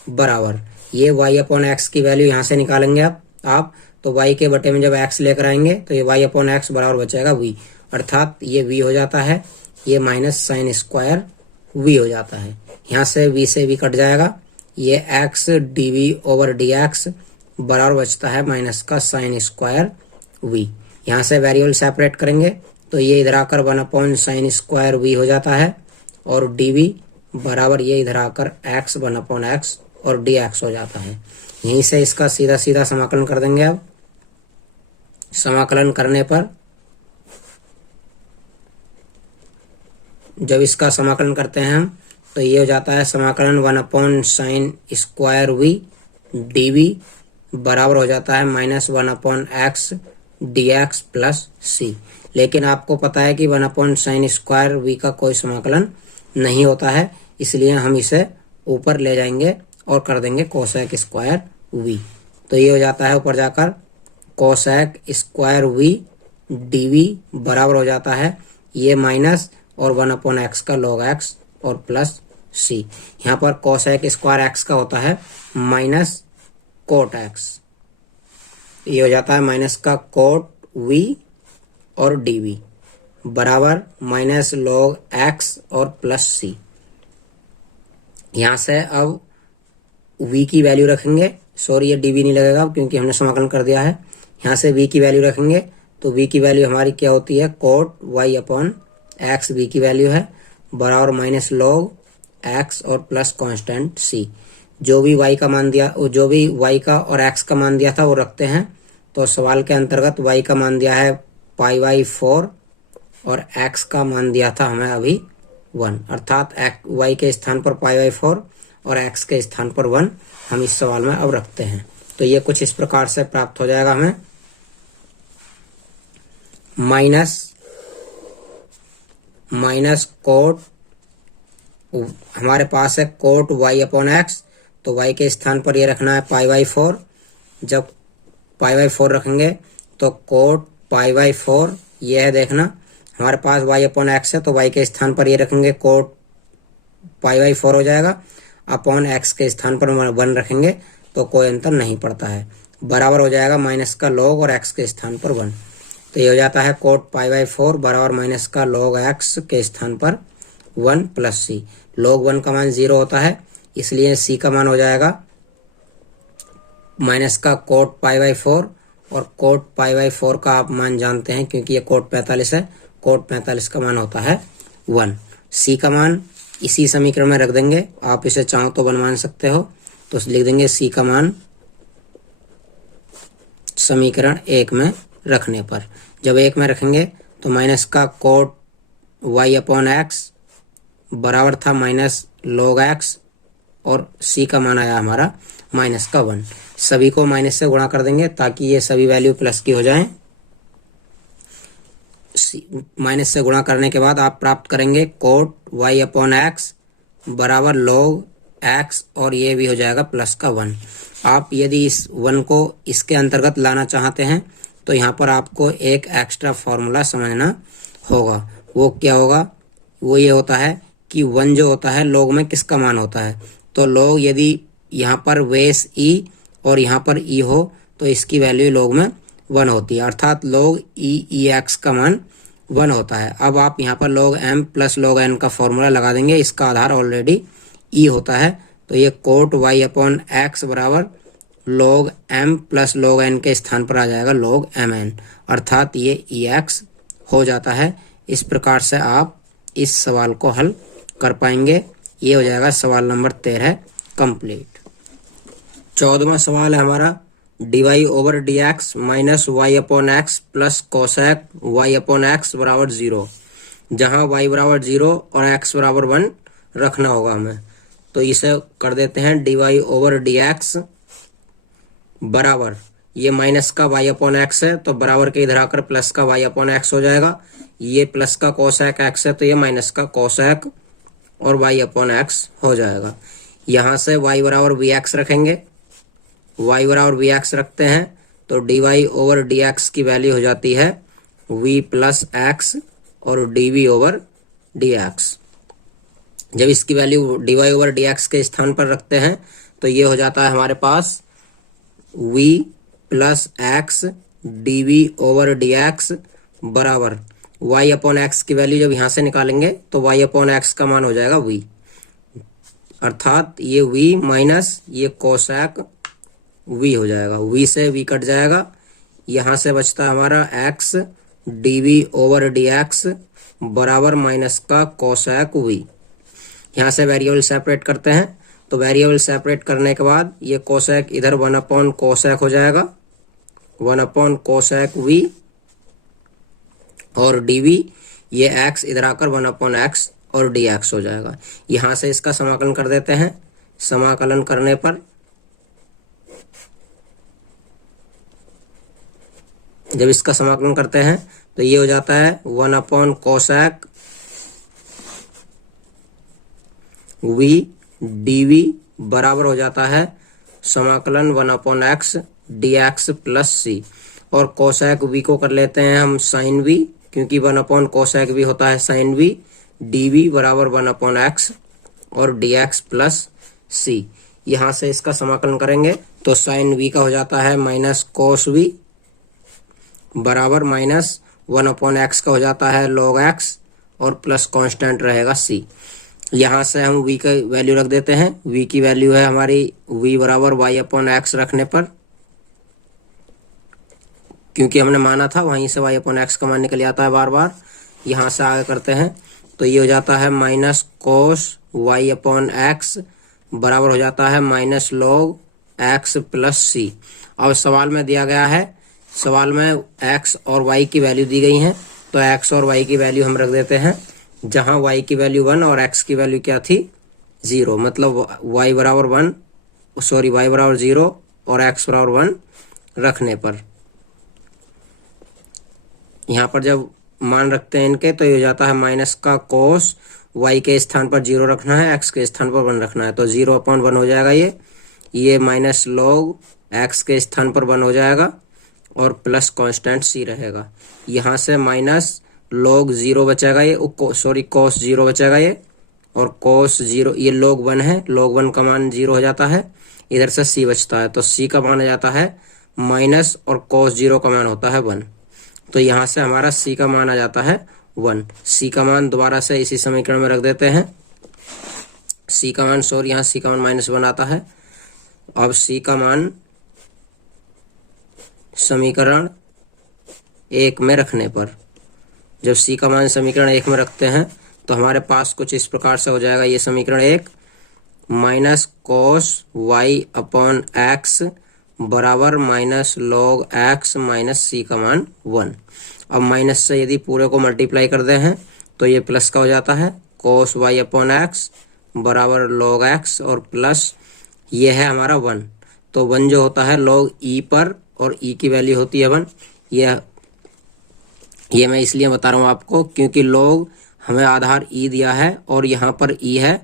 बराबर ये y अपॉन एक्स की वैल्यू यहाँ से निकालेंगे आप तो y के बटे में जब x लेकर आएंगे तो ये y अपॉन एक्स बराबर बचेगा v, अर्थात ये v हो जाता है, ये माइनस साइन स्क्वायर v हो जाता है। यहाँ से v से v कट जाएगा, ये x d v over d x बराबर बचता है माइनस का साइन स्क्वायर v। यहाँ से वेरिएबल सेपरेट करेंगे तो ये इधर आकर 1 अपॉन साइन स्क्वायर v हो जाता है और डी वी बराबर ये इधर आकर x 1 अपॉन एक्स और डी एक्स हो जाता है। यहीं से इसका सीधा सीधा समाकलन कर देंगे। अब समाकलन करने पर जब इसका समाकलन करते हैं हम तो ये हो जाता है समाकलन 1 upon sine square v d v बराबर हो जाता है minus 1 upon x d x plus c. लेकिन आपको पता है कि 1 अपॉन साइन स्क्वायर वी का कोई समाकलन नहीं होता है, इसलिए हम इसे ऊपर ले जाएंगे और कर देंगे कोसेक स्क्वायर वी। तो ये हो जाता है ऊपर जाकर cosec square v d v बराबर हो जाता है ये माइनस और 1 अपॉन एक्स का लॉग एक्स और प्लस सी। यहाँ पर कोसेक स्क्वायर एक्स का होता है माइनस कोट एक्स, ये हो जाता है माइनस का कोट वी और डी वी बराबर माइनस लॉग एक्स और प्लस सी। यहाँ से अब v की वैल्यू रखेंगे, सॉरी ये dv नहीं लगेगा क्योंकि हमने समाकलन कर दिया है। यहाँ से v की वैल्यू रखेंगे तो v की वैल्यू हमारी क्या होती है cot y upon x v की वैल्यू है बराबर माइनस लॉग x और प्लस कांस्टेंट c। जो भी y का मान दिया, जो भी y का और x का मान दिया था वो रखते हैं। तो सवाल के अंतर्गत y का मान दिया है π/4 और x का मान दिया था हमें अभी 1, अर्थात y के स्थान पर π/4 और x के स्थान पर 1 हम इस सवाल में अब रखते हैं। तो ये कुछ इस प्रकार से प्राप्त हो जाएगा हमें माइनस कोट, हमारे पास है कोट y अपॉन एक्स, तो y के स्थान पर ये रखना है π/4। जब π/4 रखेंगे तो कोट π/4 ये है, देखना हमारे पास y अपॉन एक्स है तो y के स्थान पर ये रखेंगे कोट π/4 हो जाएगा, अपॉन एक्स के स्थान पर 1 रखेंगे तो कोई अंतर नहीं पड़ता है, बराबर हो जाएगा माइनस का लॉग और एक्स के स्थान पर 1। तो ये हो जाता है कोट π/4 बराबर माइनस का लॉग एक्स के स्थान पर 1 प्लस सी। लॉग 1 का मान 0 होता है, इसलिए सी का मान हो जाएगा माइनस का कोट π/4 और कोट π/4 का आप मान जानते हैं क्योंकि ये कोट 45 है, कोट 45 का मान होता है 1। सी का मान इसी समीकरण में रख देंगे, आप इसे चाहो तो बनवा सकते हो, तो लिख देंगे सी का मान समीकरण 1 में रखने पर। जब 1 में रखेंगे तो माइनस का कोट y अपॉन एक्स बराबर था माइनस लॉग एक्स और सी का मान आया हमारा माइनस का 1। सभी को माइनस से गुणा कर देंगे ताकि ये सभी वैल्यू प्लस की हो जाएं। माइनस से गुणा करने के बाद आप प्राप्त करेंगे कोट y अपॉन एक्स बराबर लॉग एक्स और ये भी हो जाएगा प्लस का 1। आप यदि इस 1 को इसके अंतर्गत लाना चाहते हैं तो यहाँ पर आपको एक एक्स्ट्रा फॉर्मूला समझना होगा। वो क्या होगा, वो ये होता है कि 1 जो होता है लॉग में किसका मान होता है, तो लॉग यदि यहाँ पर बेस e और यहाँ पर e हो तो इसकी वैल्यू लॉग में 1 होती है, अर्थात लॉग e x का मान 1 होता है। अब आप यहाँ पर log m plus log n का फॉर्मूला लगा देंगे, इसका आधार ऑलरेडी e होता है, तो ये कोट y अपॉन एक्स बराबर log m plus log n के स्थान पर आ जाएगा log mn, अर्थात ये ex हो जाता है। इस प्रकार से आप इस सवाल को हल कर पाएंगे। ये हो जाएगा सवाल नंबर 13 कंप्लीट। 14वां सवाल है हमारा dy over dx minus y upon x plus cosec y upon x बराबर 0, जहाँ y बराबर 0 और x बराबर 1 रखना होगा हमें। तो इसे कर देते हैं dy ओवर dx बराबर ये माइनस का वाई अपॉन एक्स है तो बराबर के इधर आकर प्लस का वाई अपॉन एक्स हो जाएगा। ये प्लस का कोसेक एक्स है तो ये माइनस का कोसेक और वाई अपॉन एक्स हो जाएगा। यहाँ से वाई बराबर वी एक्स रखेंगे, वाई बराबर वी एक्स रखते हैं तो d y over d x की वैल्यू हो जाती है वी प्लस एक्स और d v over d x. जब इसकी value d y over d x के स्थान पर रखते हैं तो ये हो जाता है हमारे पास v plus x d v over d x बराबर वाई अपॉन एक्स की वैल्यू जब यहाँ से निकालेंगे तो वाई अपॉन एक्स का मान हो जाएगा वी, अर्थात ये वी माइनस ये कोसेक वी हो जाएगा। वी से वी कट जाएगा, यहाँ से बचता है हमारा x d v over d x बराबर माइनस का कोसेक वी। यहाँ से वेरिएबल सेपरेट करते हैं तो वेरिएबल सेपरेट करने के बाद ये कोसेक इधर 1 अपॉन कोसेक हो जाएगा, 1 अपॉन कोसेक वी और डी वी, ये एक्स इधर आकर 1 अपॉन एक्स और डी एक्स हो जाएगा। यहाँ से इसका समाकलन कर देते हैं। समाकलन करने पर जब इसका समाकलन करते हैं तो ये हो जाता है 1 upon cosec v d v बराबर हो जाता है समाकलन 1 upon x d x plus c, और कोसेक वी को कर लेते हैं हम साइन वी, क्योंकि 1 अपॉन कोसेक वी होता है साइन वी। डी वी बराबर 1 अपॉन एक्स और डी एक्स प्लस सी। यहाँ से इसका समाकलन करेंगे तो साइन वी का हो जाता है माइनस कोस वी बराबर माइनस 1 अपॉन एक्स का हो जाता है लॉग एक्स और प्लस कांस्टेंट रहेगा सी। यहाँ से हम v का वैल्यू रख देते हैं। v की वैल्यू है हमारी v बराबर y अपॉन एक्स रखने पर, क्योंकि हमने माना था वहीं से y अपॉन एक्स का मान निकल आता है बार बार। यहाँ से आगे करते हैं तो ये हो जाता है minus cos y upon x बराबर हो जाता है माइनस लॉग x प्लस सी। अब सवाल में दिया गया है, सवाल में x और y की वैल्यू दी गई है तो x और y की वैल्यू हम रख देते हैं, जहां y की वैल्यू 1 और x की वैल्यू क्या थी 0, मतलब y बराबर 0 और x बराबर 1 रखने पर यहाँ पर जब मान रखते हैं इनके तो ये हो जाता है माइनस का कोस y के स्थान पर 0 रखना है, x के स्थान पर 1 रखना है तो 0 अपॉन 1 हो जाएगा ये माइनस लॉग x के स्थान पर 1 हो जाएगा और प्लस कांस्टेंट c रहेगा। यहाँ से माइनस लॉग 0 बचेगा ये कोस 0 बचेगा ये, और कोस 0 ये लॉग 1 है, लॉग 1 का मान 0 हो जाता है, इधर से c बचता है तो c का मान आ जाता है माइनस और कोस 0 का मान होता है 1, तो यहाँ से हमारा c का मान आ जाता है 1। c का मान दोबारा से इसी समीकरण में रख देते हैं। c का मान यहाँ c का मान -1 आता है। अब c का मान समीकरण 1 में रखने पर, जब c का मान समीकरण 1 में रखते हैं तो हमारे पास कुछ इस प्रकार से हो जाएगा ये समीकरण 1 minus cos y upon x बराबर minus log x minus c का मान 1। अब माइनस से यदि पूरे को मल्टीप्लाई कर दे हैं तो ये प्लस का हो जाता है कोस y अपॉन एक्स बराबर लॉग x और प्लस ये है हमारा 1, तो 1 जो होता है लॉग e पर और e की वैल्यू होती है 1। ये मैं इसलिए बता रहा हूँ आपको क्योंकि लॉग हमें आधार e दिया है और यहाँ पर e है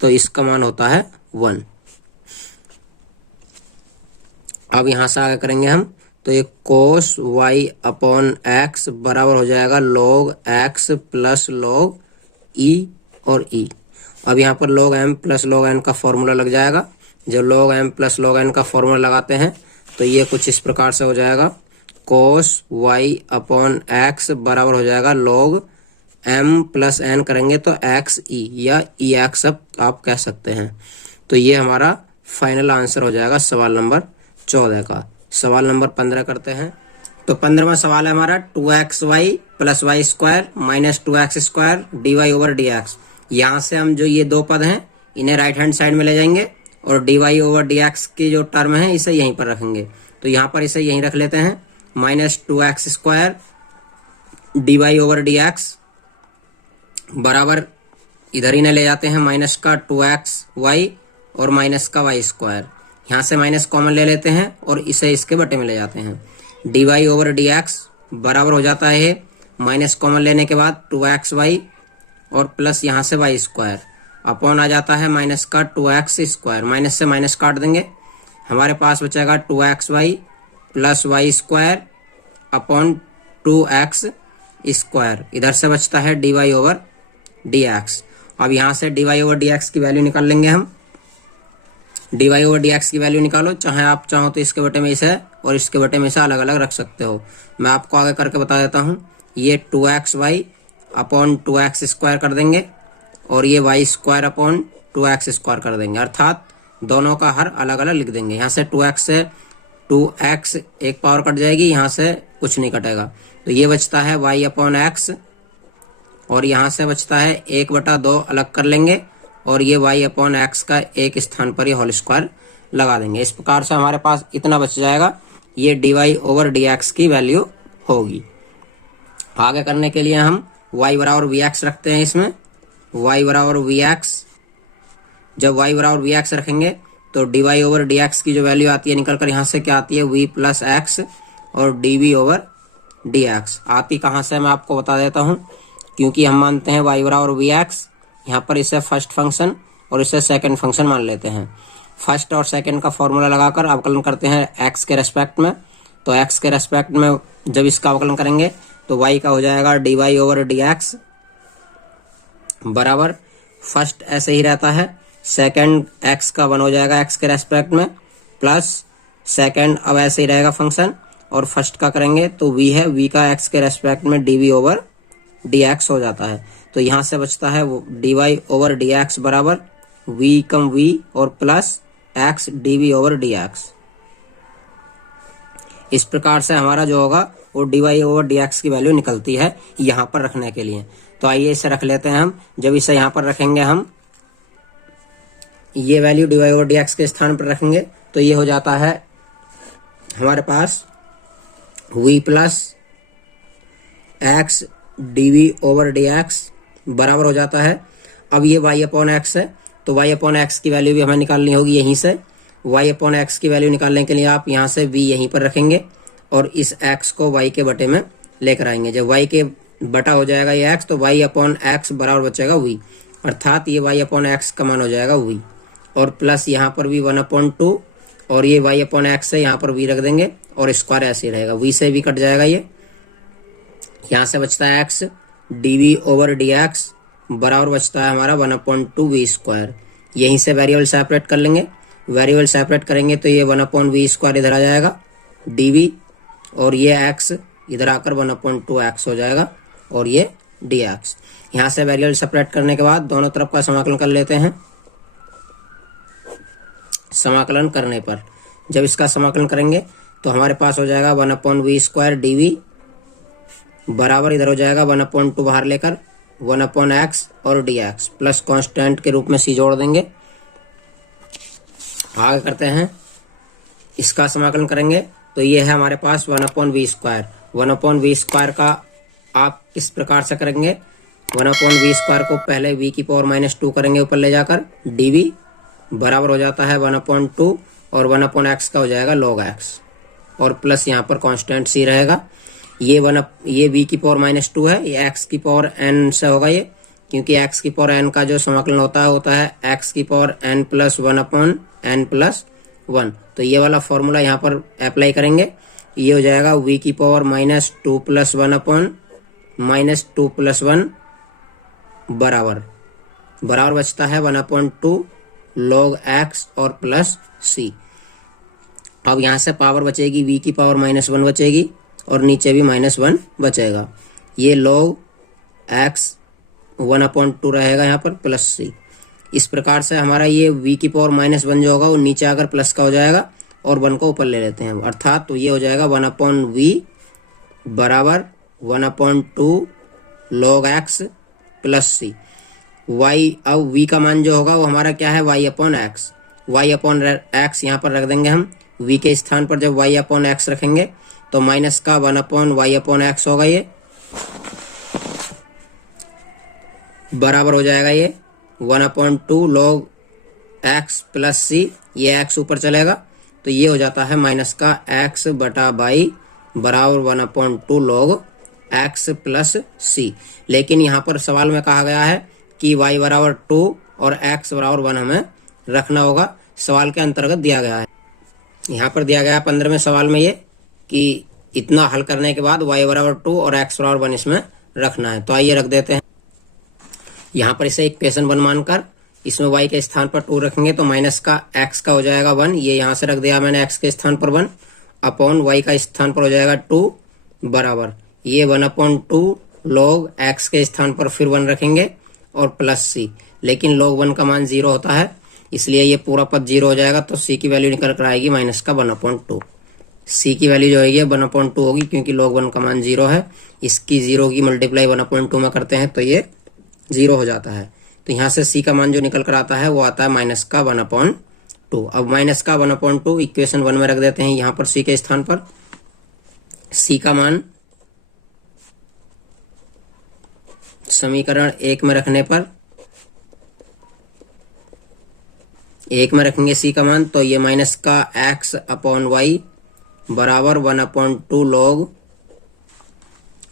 तो इसका मान होता है 1। अब यहाँ से आगे करेंगे हम तो ये कोस y अपॉन एक्स बराबर हो जाएगा log x plus log e और e। अब यहाँ पर log m plus log n का फॉर्मूला लग जाएगा। जब log m plus log n का फॉर्मूला लगाते हैं तो ये कुछ इस प्रकार से हो जाएगा कोस y अपॉन एक्स बराबर हो जाएगा log m प्लस n करेंगे तो x e या e x आप कह सकते हैं। तो ये हमारा फाइनल आंसर हो जाएगा सवाल नंबर 14 का। सवाल नंबर 15 करते हैं। तो 15वां सवाल है हमारा 2xy plus y square minus 2x square d y over d x. यहाँ से हम जो ये दो पद हैं इन्हें राइट हैंड साइड में ले जाएंगे और d y over d x की जो टर्म है इसे यहीं पर रखेंगे। तो यहाँ पर इसे यहीं रख लेते हैं minus 2x square d y over d x बराबर इधर ही ने ले जाते हैं माइनस का 2xy और माइनस का वाई स्क्वायर। यहाँ से माइनस कॉमन ले लेते हैं और इसे इसके बटे में ले जाते हैं। D y over d x बराबर हो जाता है माइनस कॉमन लेने के बाद 2xy और प्लस यहाँ से वाई स्क्वायर अपॉन आ जाता है माइनस का 2x स्क्वायर। माइनस से माइनस काट देंगे, हमारे पास बचेगा 2xy plus y square upon 2x square. इधर से बचता है d y over d x. अब यहाँ से d y over d x की वैल्यू निकाल लेंगे हम। D y over d x की वैल्यू निकालो, चाहे आप चाहो तो इसके बटे में इसे और इसके बटे में इसे अलग अलग रख सकते हो। मैं आपको आगे करके बता देता हूँ। ये 2xy अपॉन 2x स्क्वायर कर देंगे और ये Y square upon 2x square कर देंगे, अर्थात दोनों का हर अलग अलग लिख देंगे। यहाँ से 2x से 2x एक पावर कट जाएगी, यहाँ से कुछ नहीं कटेगा, तो ये बचता है y अपॉन एक्स और यहाँ से बचता है 1/2 अलग कर लेंगे और ये y अपॉन एक्स का एक स्थान पर ये होल स्क्वायर लगा देंगे। इस प्रकार से हमारे पास इतना बच जाएगा, ये d y over d x की वैल्यू होगी। आगे करने के लिए हम y बराबर वी एक्स रखते हैं। इसमें y बराबर वी एक्स, जब y बराबर वी एक्स रखेंगे तो d y over d x की जो वैल्यू आती है निकल कर यहाँ से क्या आती है v प्लस एक्स और d v over d x आती कहाँ से मैं आपको बता देता हूँ। क्योंकि हम मानते हैं y बराबर वी एक्स, यहाँ पर इसे फर्स्ट फंक्शन और इसे सेकंड फंक्शन मान लेते हैं। फर्स्ट और सेकंड का फॉर्मूला लगाकर अवकलन करते हैं x के रेस्पेक्ट में। तो x के रेस्पेक्ट में जब इसका अवकलन करेंगे तो y का हो जाएगा d y over d x बराबर, फर्स्ट ऐसे ही रहता है, सेकंड x का 1 हो जाएगा x के रेस्पेक्ट में, प्लस सेकंड अब ऐसे ही रहेगा फंक्शन और फर्स्ट का करेंगे तो v है, v का x के रेस्पेक्ट में d v over d x हो जाता है। तो यहाँ से बचता है d y over d x बराबर v कम v और plus x d v over d x. इस प्रकार से हमारा जो होगा वो d y over d x की वैल्यू निकलती है यहाँ पर रखने के लिए। तो आइए इसे रख लेते हैं हम। जब इसे यहाँ पर रखेंगे हम, ये value d y over d x के स्थान पर रखेंगे तो ये हो जाता है हमारे पास v plus x d v over d x बराबर हो जाता है। अब ये y अपॉन एक्स है तो y अपॉन एक्स की वैल्यू भी हमें निकालनी होगी यहीं से। y अपॉन एक्स की वैल्यू निकालने के लिए आप यहाँ से v यहीं पर रखेंगे और इस x को y के बटे में लेकर आएंगे। जब y के बटा हो जाएगा ये x तो y अपॉन एक्स बराबर बचेगा v, अर्थात ये y अपॉन एक्स का मान हो जाएगा v और प्लस यहाँ पर भी 1/2 और ये y अपॉन एक्स है, यहाँ पर v रख देंगे और स्क्वायर ऐसे ही रहेगा, v से भी कट जाएगा ये। यहाँ से बचता है x d v over d x बराबर बचता है हमारा 1/2 वी स्क्वायर। यहीं से वेरिएबल सेपरेट कर लेंगे, वेरिएबल सेपरेट करेंगे तो ये 1/v स्क्वायर इधर आ जाएगा डी वी और ये x इधर आकर 1/2 x हो जाएगा और ये डी एक्स। यहाँ से वेरिएबल सेपरेट करने के बाद दोनों तरफ का समाकलन कर लेते हैं। समाकलन करने पर जब इसका समाकलन करेंगे तो हमारे पास हो जाएगा 1/v स्क्वायर डी वी बराबर इधर हो जाएगा 1/2 बाहर लेकर 1/x और डी एक्स प्लस कॉन्स्टेंट के रूप में c जोड़ देंगे। आगे करते हैं, इसका समाकलन करेंगे तो ये है हमारे पास 1/v स्क्वायर। 1/v स्क्वायर का आप इस प्रकार से करेंगे, 1/v स्क्वायर को पहले v की पावर -2 करेंगे ऊपर ले जाकर, dv बराबर हो जाता है 1/2 और 1/x का हो जाएगा log x और प्लस यहाँ पर कांस्टेंट c रहेगा। ये v की पावर -2 है, ये x की पावर n से होगा ये, क्योंकि x की पावर n का जो समाकलन होता है x की power n plus 1/n plus 1। तो ये वाला फॉर्मूला यहाँ पर अप्लाई करेंगे, ये हो जाएगा v की पावर -2 प्लस 1/-2 प्लस 1 बराबर बचता है 1/2 log x और प्लस c। अब यहाँ से पावर बचेगी, v की पावर -1 बचेगी और नीचे भी -1 बचेगा। ये log x 1/2 रहेगा यहाँ पर प्लस c। इस प्रकार से हमारा ये v की पावर -1 जो होगा वो नीचे आकर प्लस का हो जाएगा और 1 को ऊपर ले लेते हैं, अर्थात तो ये हो जाएगा 1/v बराबर 1/2 log x plus c। y, अब v का मान जो होगा वो हमारा क्या है, y upon x. y upon x यहाँ पर रख देंगे हम, v के स्थान पर जब y अपॉन एक्स रखेंगे तो माइनस का 1/y अपॉन एक्स होगा, ये बराबर हो जाएगा ये 1/2 log x प्लस c ये x ऊपर चलेगा तो ये हो जाता है माइनस का x बटा बाई बराबर 1/2 log x प्लस c। लेकिन यहाँ पर सवाल में कहा गया है कि y बराबर 2 और x बराबर 1 हमें रखना होगा, सवाल के अंतर्गत दिया गया है। यहाँ पर दिया गया है 15वें सवाल में ये कि इतना हल करने के बाद y बराबर 2 और x बराबर 1 इसमें रखना है। तो आइए रख देते हैं। यहाँ पर इसे इक्वेशन 1 मानकर इसमें y के स्थान पर 2 रखेंगे तो माइनस का x का हो जाएगा 1, ये यहाँ से रख दिया मैंने x के स्थान पर 1, अपॉन y का स्थान पर हो जाएगा 2 बराबर ये 1/2 log x के स्थान पर फिर 1 रखेंगे और प्लस c। लेकिन log 1 का मान 0 होता है इसलिए ये पूरा पद 0 हो जाएगा, तो c की वैल्यू निकल कर आएगी माइनस का 1/2। c की वैल्यू जो होगी 1/2 होगी क्योंकि log 1 का मान 0 है। इसकी 0 की मल्टीप्लाई 1/2 में करते हैं तो ये 0 हो जाता है। तो यहाँ से c का मान जो निकल कर आता है वो आता है माइनस का 1/2। अब माइनस का 1/2 इक्वेशन 1 में रख देते हैं। यहाँ पर c के स्थान पर c का मान समीकरण 1 में रखने पर 1 में रखेंगे c का मान, तो ये माइनस का x अपॉन वाई बराबर 1/2 log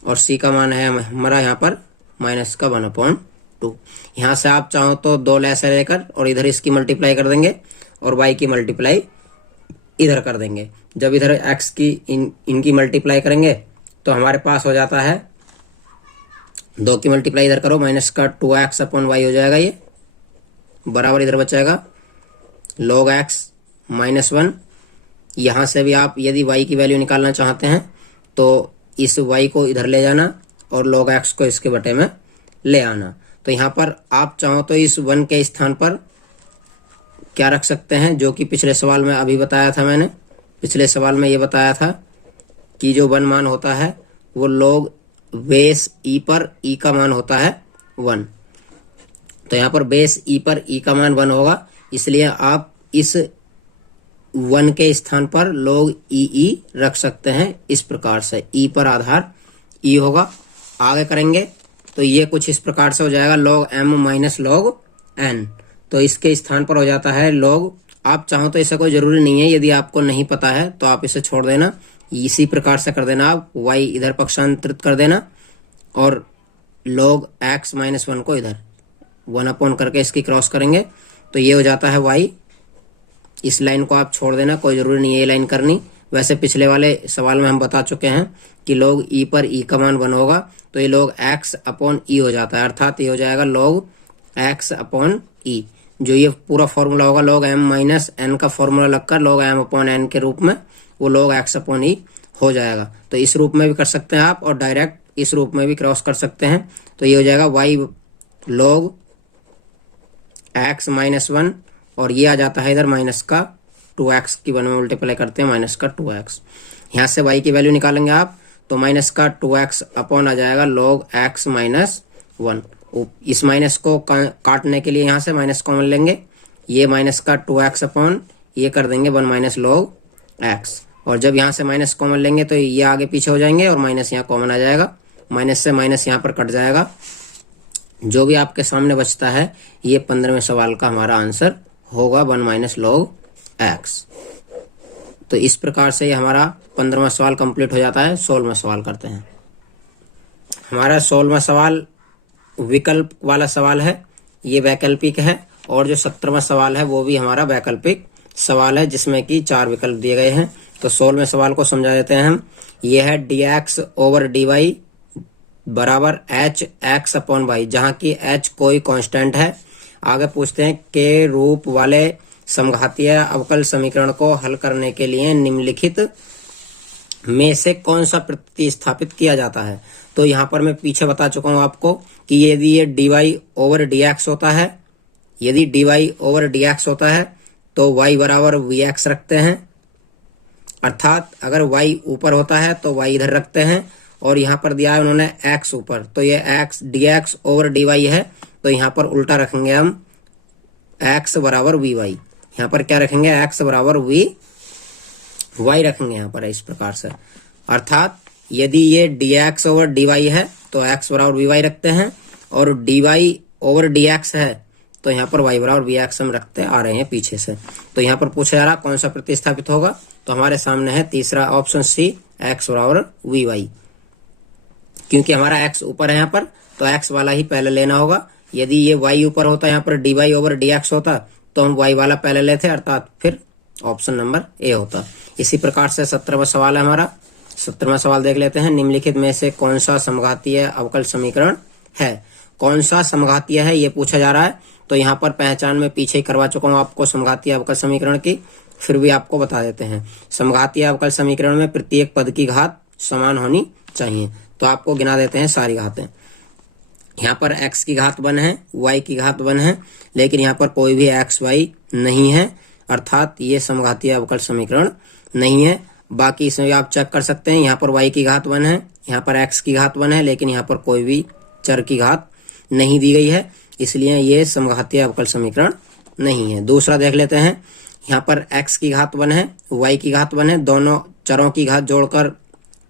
और c का मान है हमारा यहाँ पर माइनस का 1/2। यहाँ से आप चाहो तो 2 लेस लेकर और इधर इसकी मल्टीप्लाई कर देंगे और y की मल्टीप्लाई इधर कर देंगे। जब इधर x की इनकी मल्टीप्लाई करेंगे तो हमारे पास हो जाता है 2 की मल्टीप्लाई इधर करो, माइनस का 2x अपॉन वाई हो जाएगा, ये बराबर इधर बचेगा log x -1। यहाँ से भी आप यदि y की वैल्यू निकालना चाहते हैं तो इस y को इधर ले जाना और log x को इसके बटे में ले आना। तो यहाँ पर आप चाहो तो इस 1 के स्थान पर क्या रख सकते हैं, जो कि पिछले सवाल में अभी बताया था मैंने। पिछले सवाल में ये बताया था कि जो 1 मान होता है वो log बेस e पर e का मान होता है 1। तो यहाँ पर बेस e पर e का मान 1 होगा, इसलिए आप इस 1 के स्थान पर log e रख सकते हैं। इस प्रकार से e पर आधार e होगा। आगे करेंगे तो ये कुछ इस प्रकार से हो जाएगा log m minus log n। तो इसके स्थान पर हो जाता है log, आप चाहो तो इससे कोई जरूरी नहीं है, यदि आपको नहीं पता है तो आप इसे छोड़ देना, इसी प्रकार से कर देना। आप y इधर पक्षांतरित कर देना और log x -1 को इधर 1 करके इसकी क्रॉस करेंगे तो ये हो जाता है y। इस लाइन को आप छोड़ देना, कोई जरूरी नहीं है ये लाइन करनी। वैसे पिछले वाले सवाल में हम बता चुके हैं कि log e पर e का मान 1 होगा तो ये log x अपॉन e हो जाता है, अर्थात ये हो जाएगा log x अपॉन e। जो ये पूरा फॉर्मूला होगा log m माइनस n का फॉर्मूला लगकर log m अपॉन n के रूप में वो log x अपॉन e हो जाएगा। तो इस रूप में भी कर सकते हैं आप और डायरेक्ट इस रूप में भी क्रॉस कर सकते हैं। तो ये हो जाएगा y log x -1 और ये आ जाता है इधर माइनस का 2x की 1 में मल्टीप्लाई करते हैं माइनस का 2x। यहाँ से y की वैल्यू निकालेंगे आप तो माइनस का 2x अपॉन आ जाएगा log x -1। इस माइनस को काटने के लिए यहाँ से माइनस कॉमन लेंगे, ये माइनस का 2x अपॉन ये कर देंगे 1 माइनस log x। और जब यहाँ से माइनस कॉमन लेंगे तो ये आगे पीछे हो जाएंगे और माइनस यहाँ कॉमन आ जाएगा, माइनस से माइनस यहाँ पर कट जाएगा। जो भी आपके सामने बचता है ये 15वें सवाल का हमारा आंसर होगा 1 माइनस log x। तो इस प्रकार से ये हमारा 15वां सवाल कंप्लीट हो जाता है। 16वां सवाल करते हैं। हमारा 16वां सवाल विकल्प वाला सवाल है, ये वैकल्पिक है, और जो 17वां सवाल है वो भी हमारा वैकल्पिक सवाल है जिसमें कि 4 विकल्प दिए गए हैं। तो 16वें सवाल को समझा देते हैं हम। ये है dx ओवर dy बराबर h x अपॉन y, जहाँ की h कोई कांस्टेंट है। आगे पूछते हैं के रूप वाले समघातीय अवकल समीकरण को हल करने के लिए निम्नलिखित में से कौन सा प्रतिस्थापित किया जाता है। तो यहाँ पर मैं पीछे बता चुका हूँ आपको कि यदि ये dy ओवर dx होता है, यदि dy ओवर dx होता है तो y बराबर vx रखते हैं, अर्थात अगर y ऊपर होता है तो y इधर रखते हैं, और यहाँ पर दिया है उन्होंने x ऊपर, तो ये x dx ओवर dy है, तो यहाँ पर उल्टा रखेंगे हम x बराबर vy। यहाँ पर क्या रखेंगे, x बराबर vy रखेंगे यहाँ पर इस प्रकार से। अर्थात यदि ये dx ओवर dy है तो x बराबर vy रखते हैं, और dy ओवर dx है तो यहाँ पर y बराबर बी एक्स हम रखते आ रहे हैं पीछे से। तो यहाँ पर पूछा जा रहा कौन सा प्रतिस्थापित होगा, तो हमारे सामने है तीसरा ऑप्शन सी, x बराबर वी वाई। क्योंकि हमारा x ऊपर है यहाँ पर, तो x वाला ही पहले लेना होगा। यदि ये y ऊपर होता यहाँ पर dy ओवर dx होता तो हम y वाला पहले लेते, अर्थात फिर ऑप्शन नंबर ए होता। इसी प्रकार से 17वां सवाल है हमारा। 17वां सवाल देख लेते हैं। निम्नलिखित में से कौन सा समघातीय अवकल समीकरण है? कौन सा समघातीय है ये पूछा जा रहा है। तो यहाँ पर पहचान में पीछे ही करवा चुका हूँ आपको समघातीय अवकल समीकरण की, फिर भी आपको बता देते हैं। समघातीय अवकल समीकरण में प्रत्येक पद की घात समान होनी चाहिए। तो आपको गिना देते हैं सारी घातें। यहाँ पर x की घात 1 है, y की घात 1 है, लेकिन यहाँ पर कोई भी x y नहीं है, अर्थात ये समघातीय अवकल समीकरण नहीं है। बाकी इसमें आप चेक कर सकते हैं। यहाँ पर y की घात 1 है, यहाँ पर x की घात 1 है, लेकिन यहाँ पर कोई भी चर की घात नहीं दी गई है, इसलिए ये समघातीय अवकल समीकरण नहीं है। दूसरा देख लेते हैं। यहाँ पर x की घात 1 है, y की घात 1 है, दोनों चरों की घात जोड़कर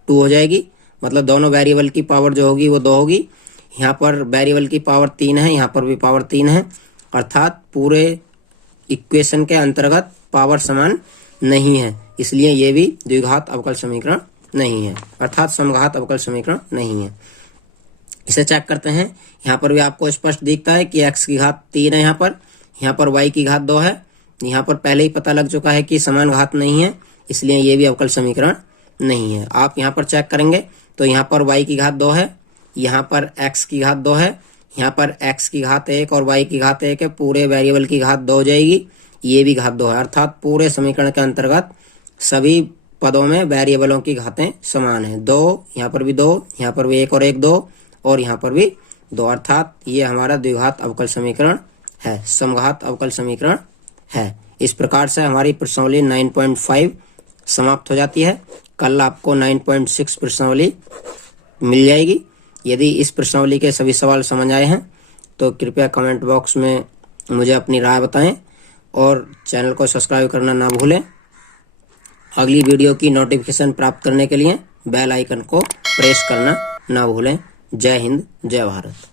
2 हो जाएगी, मतलब दोनों वेरिएबल की पावर जो होगी वो 2 होगी। यहाँ पर वेरिएबल की पावर 3 है, यहाँ पर भी पावर 3 है, अर्थात पूरे इक्वेशन के अंतर्गत पावर समान नहीं है, इसलिए ये भी द्विघात अवकल समीकरण नहीं है, अर्थात समघात अवकल समीकरण नहीं है। इसे चेक करते हैं। यहाँ पर भी आपको स्पष्ट दिखता है कि x की घात 3 है, यहाँ पर y की घात 2 है। यहाँ पर पहले ही पता लग चुका है कि समान घात नहीं है, इसलिए ये भी अवकल समीकरण नहीं है। आप यहाँ पर चेक करेंगे तो यहाँ पर y की घात 2 है, यहाँ पर x की घात 2 है, यहाँ पर x की घात 1 और y की घात 1 है, पूरे वेरिएबल की घात 2 हो जाएगी, ये भी घात 2 है, अर्थात पूरे समीकरण के अंतर्गत सभी पदों में वेरिएबलों की घातें समान है। 2, यहाँ पर भी 2, यहाँ पर भी 1 और 1 2, और यहाँ पर भी 2, अर्थात ये हमारा द्विघात अवकल समीकरण है, समघात अवकल समीकरण है। इस प्रकार से हमारी प्रश्नावली 9.5 समाप्त हो जाती है। कल आपको 9.6 प्रश्नावली मिल जाएगी। यदि इस प्रश्नावली के सभी सवाल समझ आए हैं तो कृपया कमेंट बॉक्स में मुझे अपनी राय बताएं और चैनल को सब्सक्राइब करना ना भूलें। अगली वीडियो की नोटिफिकेशन प्राप्त करने के लिए बेल आइकन को प्रेस करना ना भूलें। जय हिंद, जय भारत।